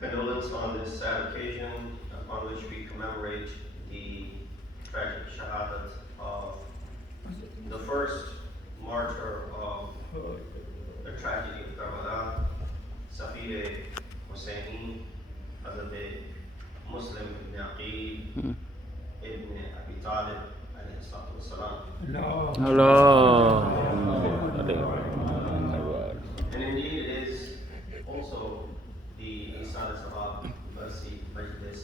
condolence on this sad occasion upon which we commemorate the tragic Shahadat of the first martyr of the tragedy of Karbala, Safir Husseini, Hazarat Muslim ibn Aqeel ibn Abi Talib alayhi salatu wassalam. Allah. And indeed it is also the Ihsan Sabab Mercy Majlis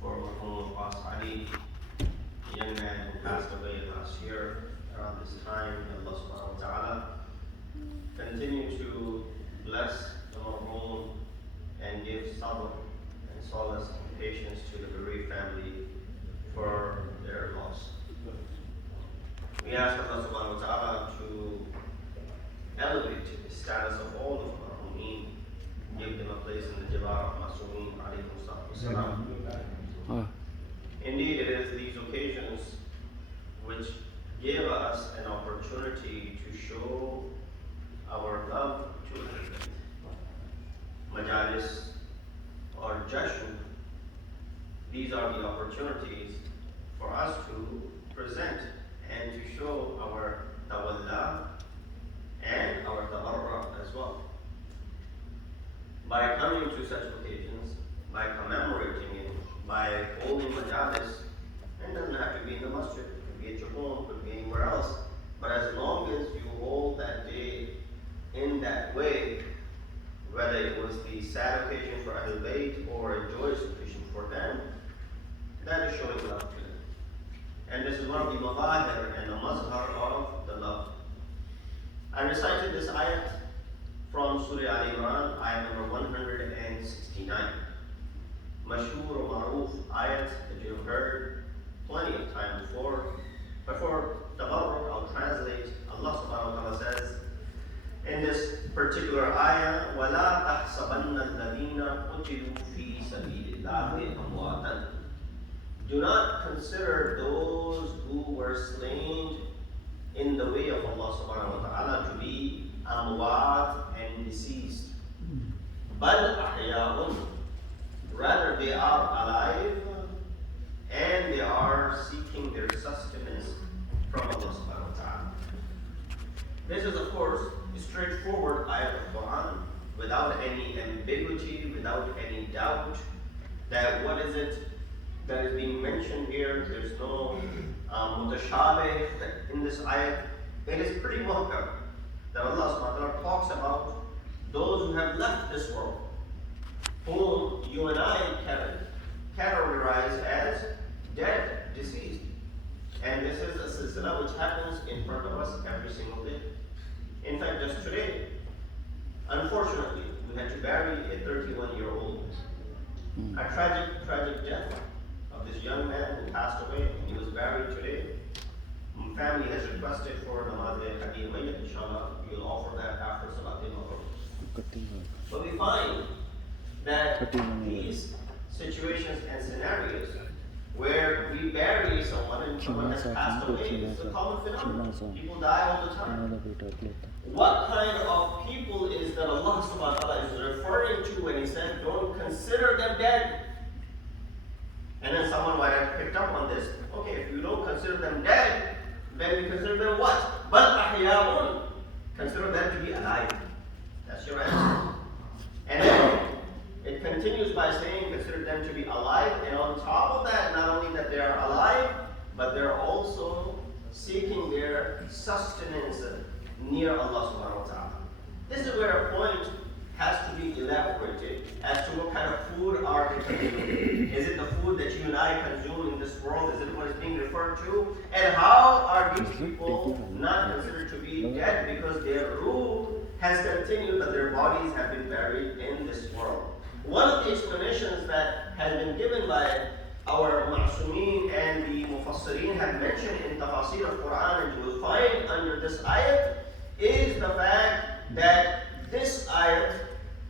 for Marhum Abbas Ali, a young man who passed away last year around this time. May Allah subhanahu wa ta'ala continue to bless the Marhum and give sabr and solace and patience to the bereaved family for their loss. We ask Allah subhanahu wa ta'ala to elevate the status of all of Marhumeen, give them a place in the Jabar of Masumeen alaykum salam. Indeed, it is these occasions which give us an opportunity to show our love to Ahl-e-Bait. Majlis or Jashan, these are the opportunities for us to present and to show our tawallah and our tabarra as well. By coming to such occasions, by commemorating it, by holding majalis, and it doesn't have to be in the masjid, it could be at your home, it could be anywhere else. But as long as you hold that day in that way, whether it was the sad occasion for Ahl-e-Bait or a joyous occasion for them, that is showing love to them. And this is one of the mazahir and the mazhar of the love. I recited this ayat from Surah Al-Imran, ayat number 169. Mashhur or maruf ayat that you have heard plenty of time before. But for tabarruk, I'll translate. Allah subhanahu wa ta'ala says in this particular ayah, وَلَا تَحْسَبَنَّ الَّذِينَ قُتِلُوا فِي سَبِيلِ اللَّهِ أَمْوَاتًا. Do not consider those who were slain in the way of Allah subhanahu wa ta'ala to be amwat and deceased. Bal ahya'un. Rather they are alive and they are seeking their sustenance from Allah subhanahu wa ta'ala. This is of course a straightforward ayat of Quran without any ambiguity, without any doubt that what is it that is being mentioned here. There's no mutashabih in this ayat. It is pretty muhkam that Allah subhanahu wa ta'ala talks about those who have left this world, whom you and I categorize as dead, deceased. And this is a silsila which happens in front of us every single day. In fact, just today, unfortunately, we had to bury a 31-year-old. A tragic death of this young man who passed away, and he was buried today. Family has requested for namaz al-Mayyit, inshallah. We will offer that after Salat al-Maghrib. But we find that these situations and scenarios where we bury someone and someone has passed away is a common phenomenon. People die all the time. What kind of people is that Allah subhanahu wa ta'ala is referring to when He said, don't consider them dead? And then someone might have picked up on this. Okay, if you don't consider them dead, then we consider them what? Bal ahya'un. Consider them to be alive. That's your answer. And then it continues by saying, consider them to be alive. And on top of that, not only that they are alive, but they're also seeking their sustenance near Allah subhanahu wa ta'ala. This is where a point has to be elaborated as to what kind of food are they consuming. Is it the food that you and I consume in this world? Is it what is being referred to? And how are these people not considered to be dead because their ruh has continued but their bodies have been buried in this world? One of the explanations that has been given by our Ma'sumeen and the Mufassirin have mentioned in Tafasir of Quran, and you will find under this ayat, is the fact that this ayat,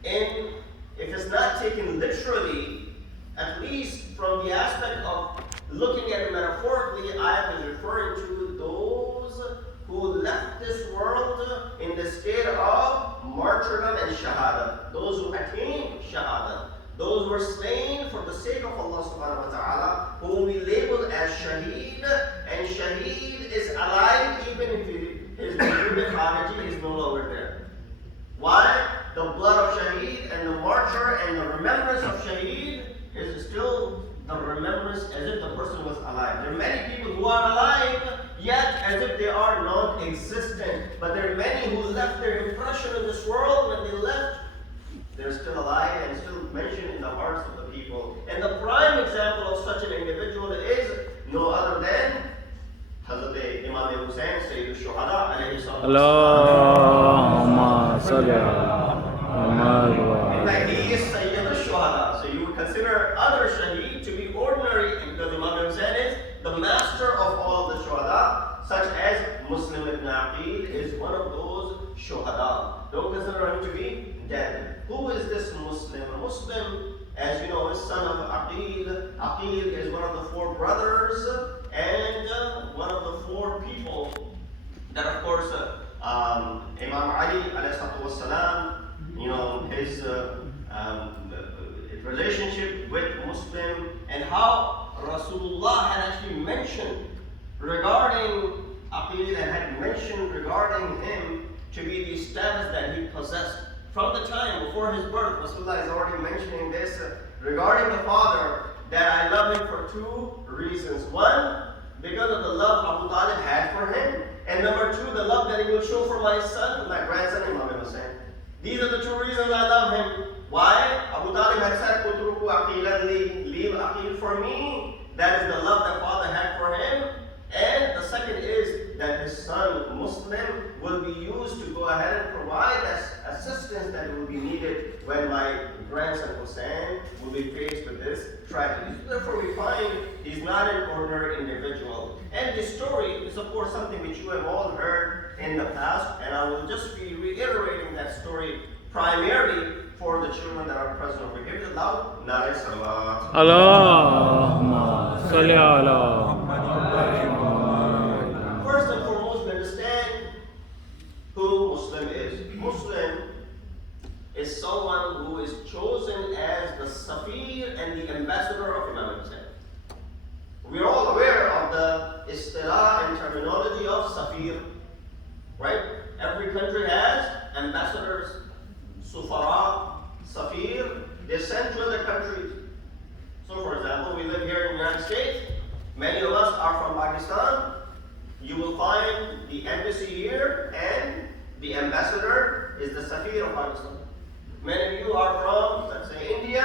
if it's not taken literally, at least from the aspect of looking at it metaphorically, ayat is referring to those who left this world in the state of martyrdom and shahada, those who attained shahada, those who were slain for the sake of Allah subhanahu wa ta'ala, whom we label as Shaheed, and Shaheed is alive even if his wujud khariji is no longer there. Why? The blood of Shaheed and the martyr and the remembrance of Shaheed is still the remembrance as if the person was alive. There are many people who are alive, yet as if they are non-existent. But there are many who left their impression in this world. When they left, they're still alive and still mentioned in the hearts of the people. And the prime example of such an individual is no other than Hazarat Imam Hussain, Sayyid al-Shuhada, alayhi salatu Allahumma salli ala Muhammad. In fact, he is Sayyid al-Shuhada. So you would consider other Shaheed to be ordinary, because Imam Hussain is the master of all of the Shuhada, such as Muslim ibn Aqeel is one of those Shuhada. Don't consider him to be dead. Who is this Muslim? A Muslim, as you know, is son of Aqeel. Aqeel is one of the 4 brothers and one of the 4 people that, of course, Imam Ali ﷺ, you know, his relationship with Muslim, and how Rasulullah had actually mentioned regarding Aqeel and had mentioned regarding him to be the status that he possessed. From the time before his birth, Rasulullah is already mentioning this regarding the father, that I love him for 2 reasons. One, because of the love Abu Talib had for him, and number 2, the love that he will show for my son, my grandson Imam Hussain. These are the 2 reasons I love him. Why? Abu Talib had said, "Utruku Aqilan li, leave Aqeel for me." That is the love that father had for him. And the second is that his son Muslim will be used to go ahead and provide assistance that will be needed when my grandson Hussein will be faced with this tragedy. So therefore we find he's not an ordinary individual. And this story is of course something which you have all heard in the past, and I will just be reiterating that story primarily for the children that are present over here. Loud, Nare Salat. Allahumma salli ala Muhammad. First and foremost, we understand who Muslim is. Muslim is someone who is chosen as the Safir and the ambassador of Imam Hussain. We are all aware of the istilah and terminology of Safir, right? Every country has ambassadors, Sufara, Safir. They're sent to other countries. So for example, we live here in the United States. Many of us are from Pakistan. You will find the embassy here, and the ambassador is the Safir of Pakistan. Many of you are from, let's say, India.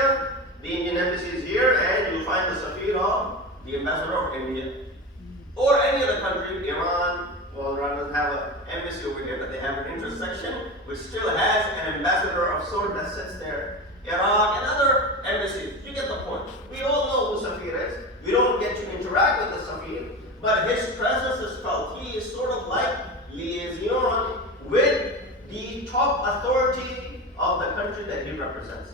The Indian embassy is here, and you'll find the Safir of the ambassador of India. Or any other country, Iran. Well, Iran doesn't have an embassy over here, but they have an intersection which still has an ambassador of sort that sits there. Iraq and other embassies. You get the point. We all know who Safir is. We don't get to interact with the Safir, but his presence is felt. He is sort of like liaison with the top authority of the country that he represents.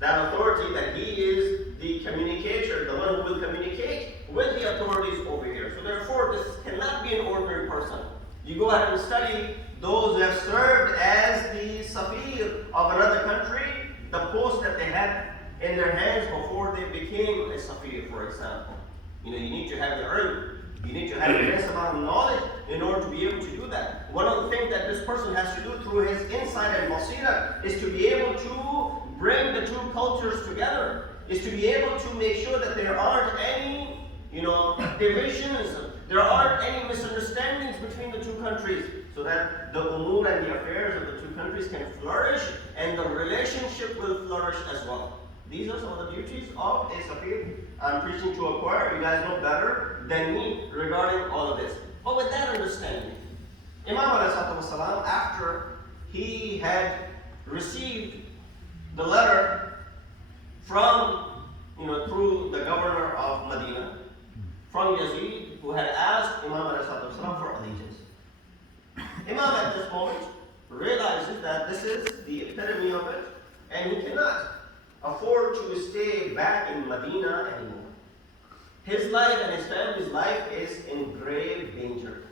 That authority that he is the communicator, the one who will communicate with the authorities over here. So therefore, this cannot be an ordinary person. You go ahead and study those who have served as the Safir of another country, the post that they had in their hands before they became a Safir, for example. You know, you need to have the ilm. You need to have immense amount of knowledge in order to be able to do that. One of the things that this person has to do through his insight and basira is to be able to bring the 2 cultures together, is to be able to make sure that there aren't any, divisions, there aren't any misunderstandings between the 2 countries, so that the umur and the affairs of the 2 countries can flourish and the relationship will flourish as well. These are some of the duties of a Safir. I'm preaching to a choir. You guys know better than me regarding all of this. But with that understanding, Imam ﷺ, after he had received the letter from, through the governor of Medina, from Yazid, who had asked Imam ﷺ for allegiance. Imam at this moment realizes that this is the epitome of it, and he cannot afford to stay back in Medina anymore. His life and his family's life is in grave danger.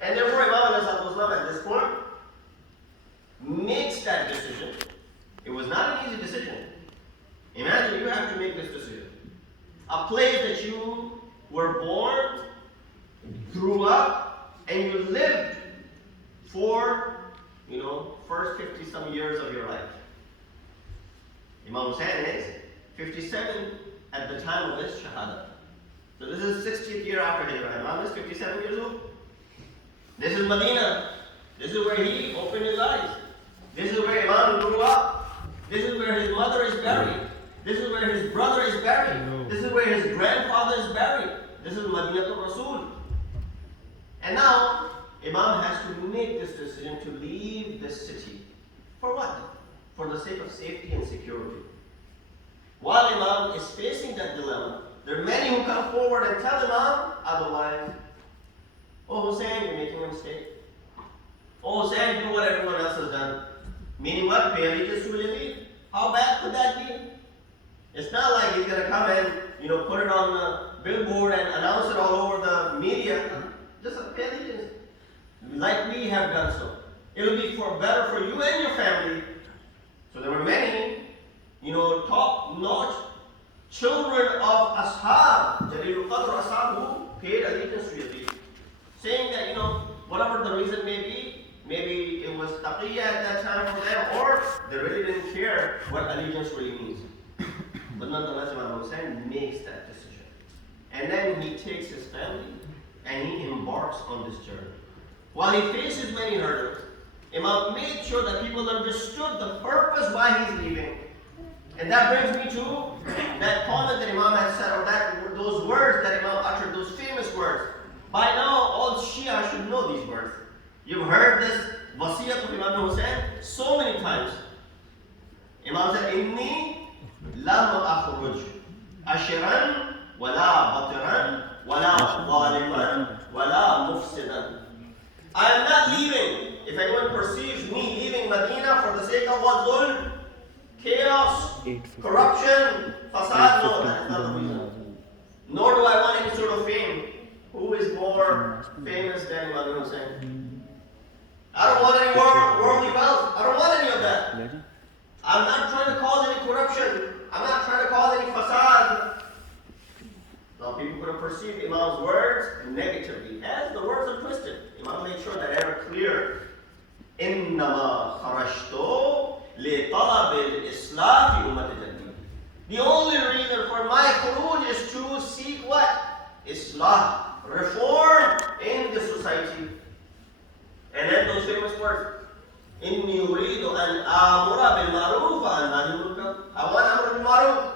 And therefore Imam ﷺ at this point makes that decision. It was not an easy decision. Imagine you have to make this decision. A place that you were born, grew up, and you lived for, first 50 some years of your life. Imam Hussain is 57 at the time of his Shahadat. So this is 60th year after Hijrah. Imam is 57 years old. This is Medina. This is where he opened his eyes. This is where Imam grew up. This is where his mother is buried. This is where his brother is buried. This is where his grandfather is buried. This is Madinatul Rasul. And now, Imam has to make this decision to leave this city. For what? For the sake of safety and security. While Imam is facing that dilemma, there are many who come forward and tell Imam otherwise. Oh Hussain, you're making a mistake. Oh Hussain, do what everyone else has done. Meaning what? Pay allegiance to Yazid. How bad could that be? It's not like he's going to come and put it on the billboard and announce it all over the media. Just pay allegiance. Like we have done so. It will be better for you and your family. So there were many, top-notch children of Ashab, Jalilul Qadr Ashab, who paid allegiance to Yazid. Saying that, whatever the reason may be, maybe it was taqiyya at that time for them, or they really didn't care what allegiance really means. But nonetheless, Imam Hussain makes that decision. And then he takes his family and he embarks on this journey. While he faces many hurdles, Imam made sure that people understood the purpose why he's leaving. And that brings me to that comment that Imam had said, or those words that Imam uttered, those famous words. By now, all Shia should know these words. You've heard this wasiyat of Imam Hussain so many times. Imam said, Inni lam akhruj ashiran wala batiran wala zaliman wala mufsidan. I am not leaving. If anyone perceives me leaving Medina for the sake of what? Zulm, chaos, corruption, fasad, no, that is not the reason. Nor do I want any sort of fame. Who is more famous than Imam Hussain? I don't want any worldly wealth. I don't want any of that. I'm not trying to cause any corruption. I'm not trying to cause any fasad. Now people could have perceived Imam's words negatively, as the words are twisted. Imam made sure that they were clear. إِنَّمَا خَرَجْتُ لِطَلَبِ الْإِصْلَاحِ أُمَّةِ جَدِيدٍ. The only reason for my khuruj is to seek what? Islah, reform in the society. And then those famous words. إِنِّي أُرِيدُ أَنْ آمُرَ بِالْمَعْرُوفِ وَأَنْهَى عَنِ الْمُنكَرِ. I want amr bil ma'ruf.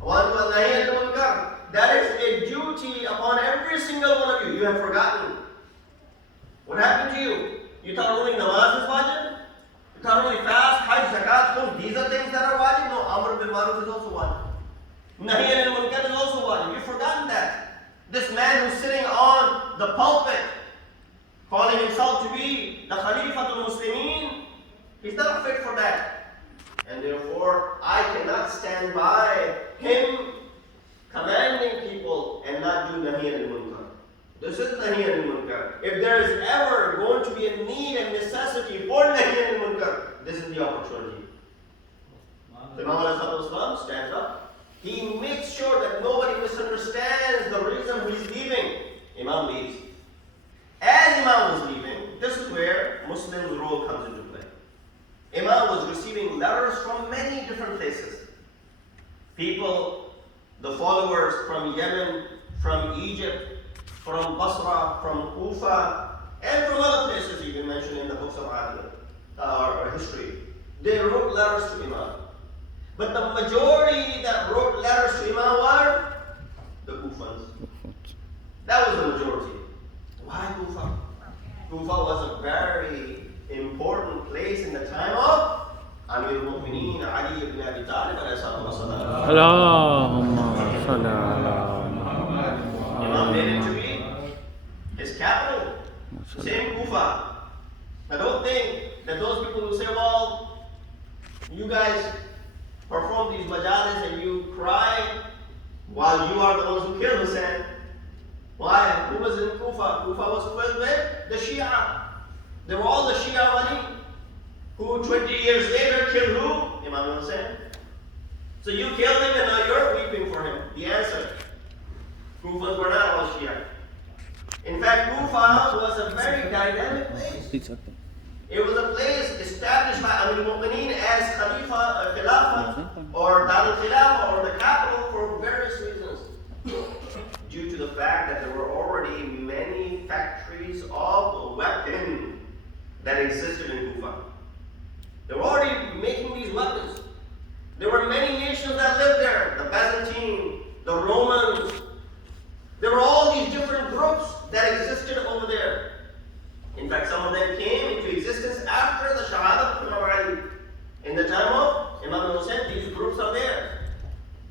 I want to nahy anil munkar. That is a duty upon every single one of you. You have forgotten. What happened to you? You thought only namaz is wajib? You thought only fast, hajj, zakat, khum, these are things that are wajib? No, amr bil ma'ruf is also wajib. Nahy anil munkar is also wajib. You've forgotten that. This man who's sitting on the pulpit, calling himself to be the Khalifatul Muslimin, he's not fit for that. And therefore, I cannot stand by him commanding people and not do nahy anil munkar. This is nahy anil munkar. If there is ever going to be a need and necessity for nahy anil munkar, this is the opportunity. So Imam Al-Islam stands up. He makes sure that nobody misunderstands the reason he's leaving. Imam leaves. As Imam was leaving, this is where Muslim's role comes into play. Imam was receiving letters from many different places. People, the followers from Yemen, from Egypt, from Basra, from Kufa, and from other places even mentioned in the books of history. They wrote letters to Imam. But the majority that wrote letters to Imam were the Kufans. That was the majority. Why Kufa? Kufa was a very important place in the time of Amir al-Mu'mineen Ali ibn Abi Talib Allahumma salli ala Imam made it to be his capital. Same Kufa. Now don't think that those people who say, well, you guys perform these majalis and you cry while you are the ones who killed Hussain. Why? Who was in Kufa? Kufa was filled with the Shia. They were all the Shia Wali who 20 years later killed who? Imam Hussain. So you killed him and now you're weeping for him. The answer, Kufans were not all Shia. In fact, Kufa was a very dynamic place. It was a place established by Amir al-Mu'mineen as Khilafah or Dar al-Khilafah or the capital for various reasons. Due to the fact that there were already many factories of weapons that existed in Kufa. They were already making these weapons. There were many nations that lived there. The Byzantine, the Romans. There were all these different groups that existed over there. In fact, some of them came into existence after the Shahadat of Imam Ali. In the time of Imam Hussein, these groups are there.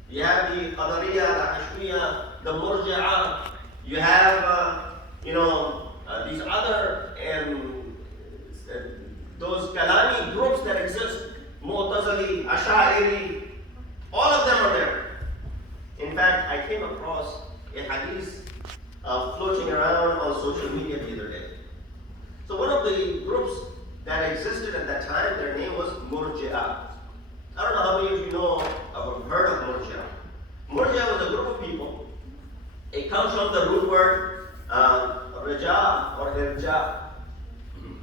You have the Qadariyah, the Hashmiyah, the Murji'ah. You have, these other, those Kalani groups that exist. Mu'tazili, Ash'ari, all of them are there. In fact, I came across a hadith floating around on social media the other day. So one of the groups that existed at that time, their name was Murji'ah. I don't know how many of you know or heard of Murji'ah. Murji'ah was a group of people. It comes from the root word Raja or Irja.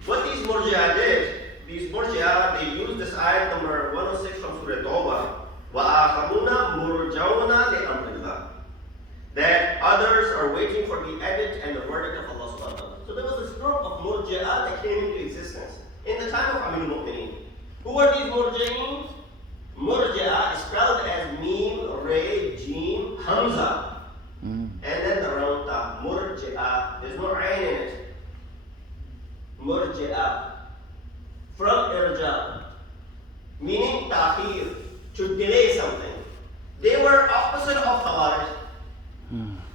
What these Murji'ah did, these Murji'ah, they used this ayat number 106 from Surah Tawbah. وَآخَرُونَ مُرْجَوْنَ لِأَمْرِ اللَّهِ. That others are waiting for the edit and the verdict of Allah subhanahu wa ta'ala. So there was this group of Murji'ah that came into existence in the time of Amir al-Mu'mineen. Who were these Murji'een? Murji'ah is spelled as Mim, Re, Jim, Hamza. And then the round ta, Murji'ah. There's no Ain in it. Murji'ah. From Irja. Meaning ta'khir, to delay something. They were opposite of Khawarij.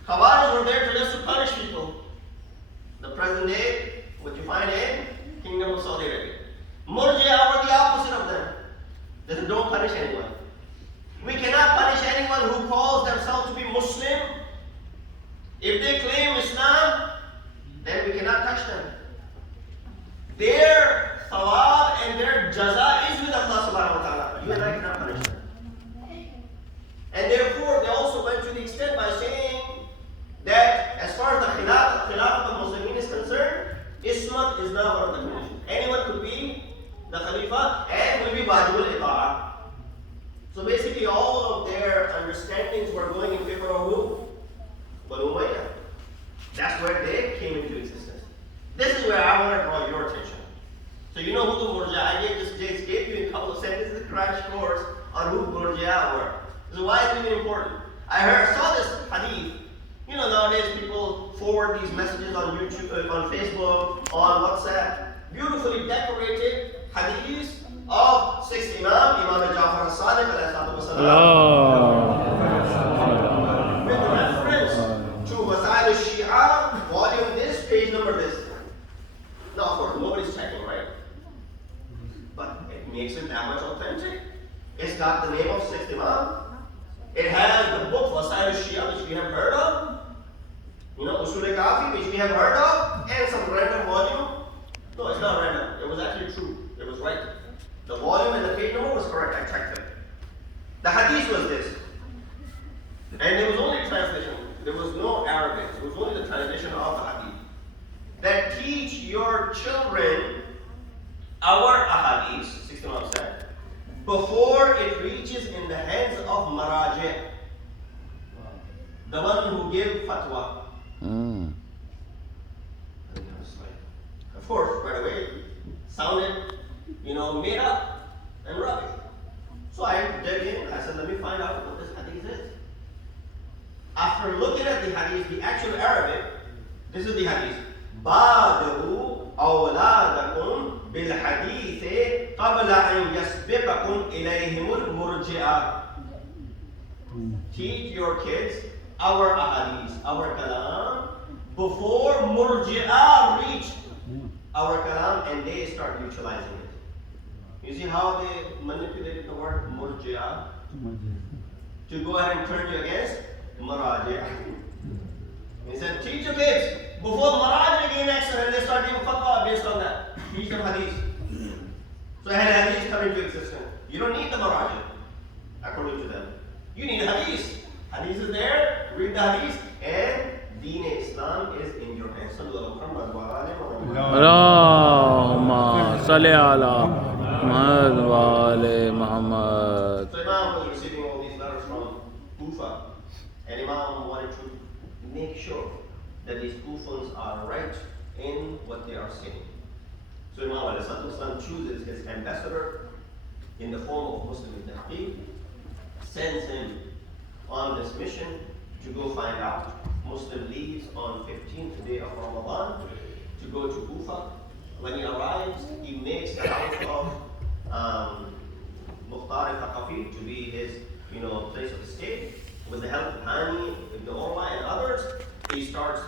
Khawarij were there just to punish people. The present day, what you find in Kingdom of Saudi Arabia. Murji'ah were the opposite of them. They said, don't punish anyone. We cannot punish anyone who calls themselves to be Muslim. If they claim Islam, then we cannot touch them. Their thawab and their jaza is with Allah subhanahu wa ta'ala. You and I cannot punish them. And therefore, they also went to the extent by saying that as far as the Khilafah of Muslimin is concerned, Ismat is not one of the conditions. Anyone could be the Khalifa and will be Wajibul Ita'ah. So basically all of their understandings were going in favor of who? Banu Umayyah. That's where they came into existence. This is where I want to draw your attention. So you know who the Murji'ah, I just gave you a couple of sentences, a crash course on who Murji'ah were. This is why it's really important. I saw this hadith. You know, nowadays people forward these messages on YouTube, on Facebook, on WhatsApp. Beautifully decorated hadiths of 6th Imam Ja'far as-Sadiq alayhi salatu wasalam. With reference to Masail al-Shia, volume this, page number this. Now, of course, nobody's checking, right? But it makes it that much authentic. It's got the name of 6th Imam. It has the book Masail al-Shia, which we have heard of. You know, Usul-e-Kafi, which we have heard of. And some random volume. No, it's not random. It was actually true. It was right. The volume and the page number was correct. I checked it. The hadith was this. And there was only translation. There was no Arabic. It was only the translation of the hadith. That teach your children our ahadith, 61 said, before it reaches in the hands of maraji, the one who give fatwa. Of course, right away, sounded, made up and rubbish. So I dug in, I said, let me find out what this hadith is. After looking at the hadith, the actual Arabic, this is the hadith. بادروا أولادكم بالحديث قبل أن يسبقكم إليهم المرجئة. Teach your kids our ahadith, our kalam, before murji'ah reach our kalam and they start utilizing it. You see how they manipulated the word murji'ah to go ahead and turn you against maraji'. He said, teach your kids before maraji' gain action and they start giving fatwa based on that. Teach them hadith. So I had hadith come into existence. You don't need the maraji'. according to them. You need hadith. Hadith is there, read the hadith, and Deen Islam is in your hands. Allahumma salli ala Muhammad wa ali Muhammad. So Imam was receiving all these letters from Kufa, and Imam wanted to make sure that these Kufans are right in what they are saying. So Imam chooses his ambassador in the form of Muslim ibn Aqeel, sends him on this mission to go find out. Muslim leaves on 15th day of Ramadan to go to Kufa. When he arrives, he makes the house of Mukhtar al-Thaqafi to be his place of stay. With the help of Hani, Ibn Urwa and others, he starts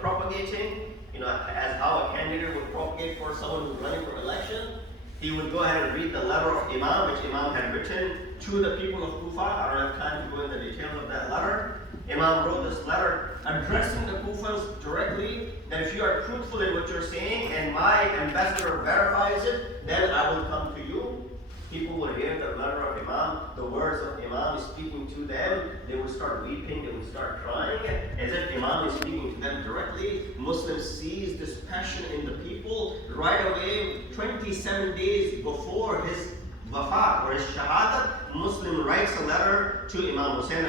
propagating, as how a candidate would propagate for someone who's running for election. He would go ahead and read the letter of Imam, which Imam had written to the people of Kufa. I don't have time to go into the details of that letter. Imam wrote this letter addressing the Kufans directly, that if you are truthful in what you're saying and my ambassador verifies it, then I will come to you. People would hear the letter of Imam, the words of Imam is speaking to them. They would start weeping, they would start crying, as if Imam is speaking to them directly. Muslims sees this passion in the people. Right away, 27 days before his wafat or his shahadat, Muslim writes a letter to Imam Hussein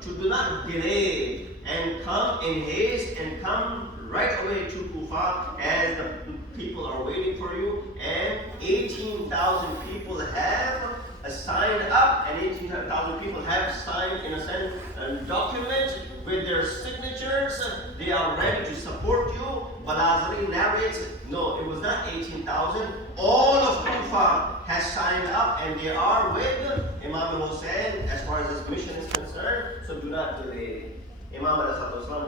to do not delay and come in haste and come right away to Kufa as the people are waiting for you. And 18,000 people have signed up, and 18,000 people have signed, in a sense, a document with their signatures. They are ready to support you. Balazari narrates, no, it was not 18,000. All of Kufa has signed up, and they are with Imam Hussein as far as this mission is concerned. So do not delay. Imam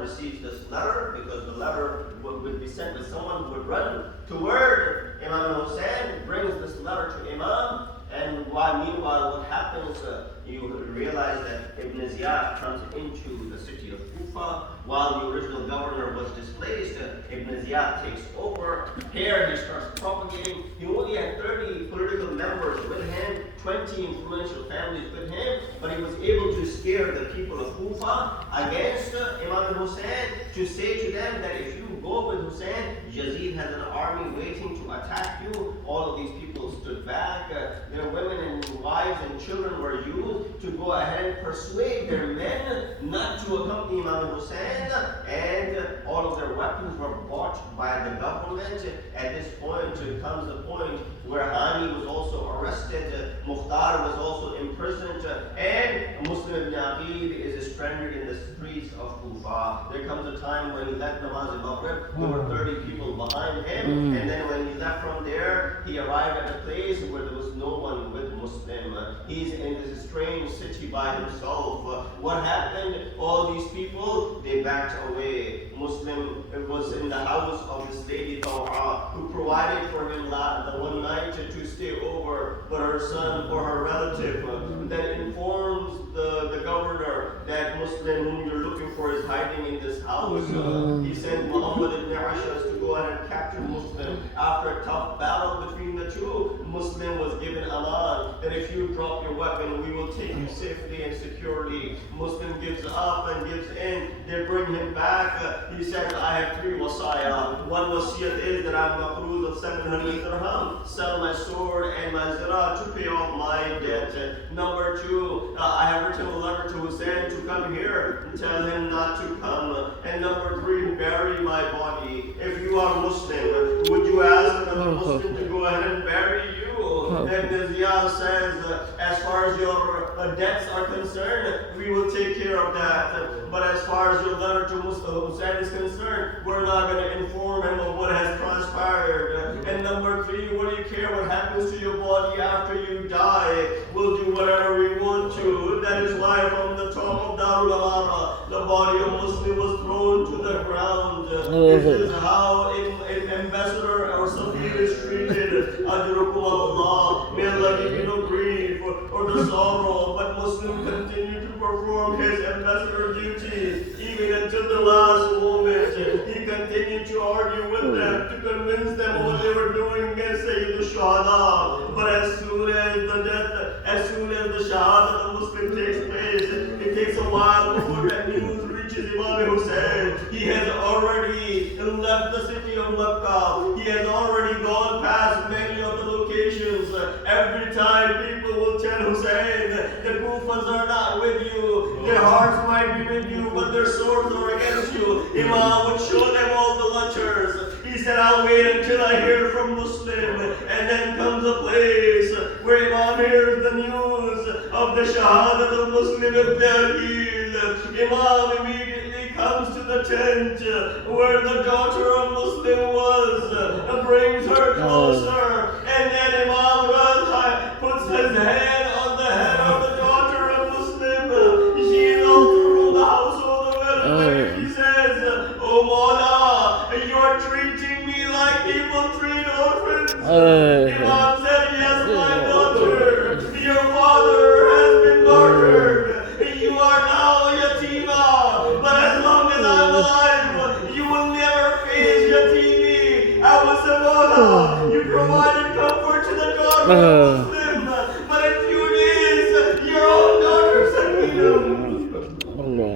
receives this letter because the letter would be sent with someone who would run toward Imam Hussein, brings this letter to Imam, and meanwhile what happens, you realize that Ibn Ziyad comes into the city of Kufa while the original governor was displaced. Ibn Ziyad takes over. Here he starts propagating. He only had 30 political members with him, 20 influential families with him, but he was able to scare the people of Kufa against Imam Hussein, to say to them that if you go with Hussein, Yazid has an army waiting to attack you. All of these people stood back. Their women and wives and children were used to go ahead and persuade their men not to accompany Imam Hussein, and all of their weapons were bought by the government. At this point, it comes a point where Hani was also arrested, Mukhtar was also imprisoned, and Muslim ibn Aqeel is stranded in the streets of Kufa. There comes a time when he left Namaz al-Maghrib, there were 30 people behind him, and then when he left from there, he arrived at a place where there was no one with Muslim. He's in this strange city by himself. What happened? All these people, they backed away. Muslim was in the house of this lady Taw'a, who provided for him the one night to stay over, but her son or her relative then informs the governor that Muslim whom you're looking for is hiding in this house. He sent Muhammad ibn Ashas to go ahead and capture Muslim. After a tough battle between the two, Muslim was given aman that if you drop your weapon, we will take you safely and securely. Muslim gives up and gives in. They bring him back. He says, I have 3 wasaya. One wasiyat is that I'm maqroos of 700 dirham. Sell my sword and my zira to pay off my debt. Number 2, I have written a letter to Hussein to come here and tell him not to come. And number 3, bury my body. If you are Muslim, would you ask another Muslim to go ahead and bury you? And Ziyad says, as far as your debts are concerned, we will take care of that. But as far as your letter to Hussein is concerned, we're not going to inform him of what has transpired. And number 3, what do you care what happens to your body after you die? We'll do whatever we want to. That is why from the top of Darul Amara, the body of Muslim was thrown to the ground. This is how an ambassador or somebody is treated. Ajrukum Allah. May Allah give you no grief or the sorrow. But Muslim continued to perform his ambassador duties even until the last moment. He continued to argue with them, to convince them of what they were doing against Sayyid al-Shuhada. But as soon as the death, as soon as the Shahadat of Muslim takes place, it takes a while before that news reaches Imam Hussein. He has already left the city of Makkah. He has already gone past many of the locations. Every time people will tell Hussein, the Kufas are not with you. Their hearts might be with you, but their swords are against you. Imam would show them all the lectures. He said, I'll wait until I hear from Muslim. And then comes a place where Imam hears the news of the Shahadat of Muslim ibn Aqeel. Imam immediately comes to the tent where the daughter of Muslim was, brings her closer, and then Imam puts his hand on the head of the daughter of Muslim. She is all through the household of Ahl-e-Bait. He says, Oh Molana, you are treating me like people treat orphans. Imam said, yes, my daughter, your father has been murdered. You are now a yatima, but as long as I'm alive, you will never face yatimi. I was a Molana. You provided comfort to the daughter of Muslim, but in few days, your own daughter Sakina. Allah,